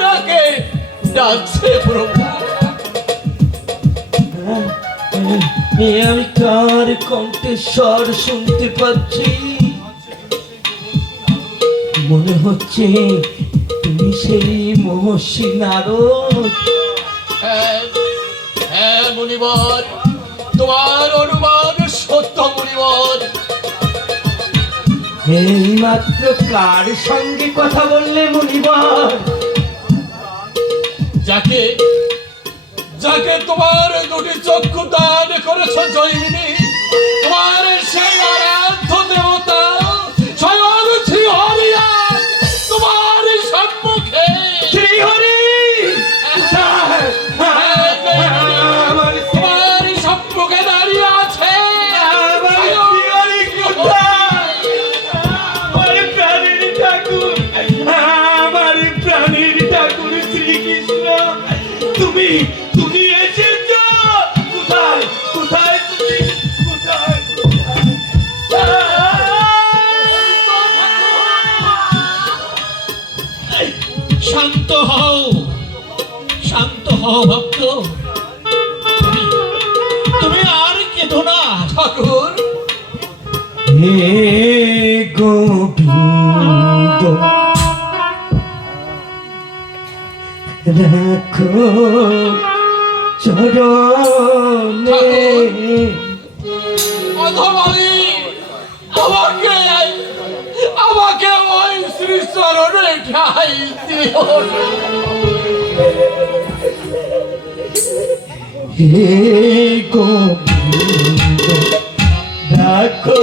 আপনাকে ডাকছে প্রভু। এ আমি কার কণ্ঠস্বর শুনতে পাচ্ছি। মনে হচ্ছে তুমি সেই মহর্ষি নারদ। হ্যাঁ হ্যাঁ মুনিবর তোমার অনুমান সত্য মুনিবর। এই মাত্র কার সঙ্গে কথা বললে মনিবার? যাকে যাকে তোমার দুটি চক্ষু দান করেছ জয়মিনী তোমার সেই আরাধ্য দেবতা তুমি তুমি এসেছ। কোথায় কোথায় তুমি শান্ত হও শান্ত হও ভক্ত। তুমি তুমি আর কেঁদো না, ঠাকুর। হে গোবিন্দ রাখো চরণে আমাকে আমাকে ওই শ্রী চরণে ঠাই দিও। হে গোবিন্দ রাখো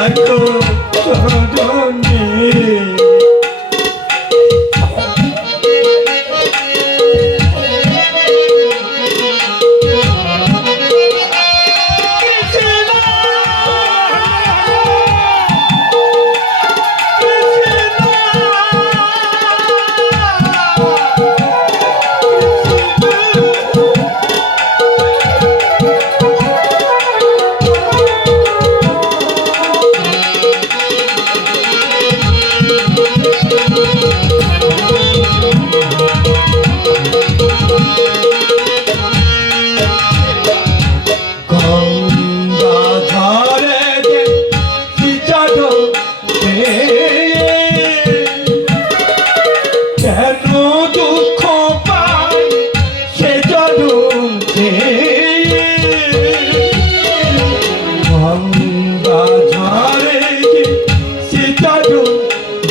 রাখো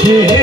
de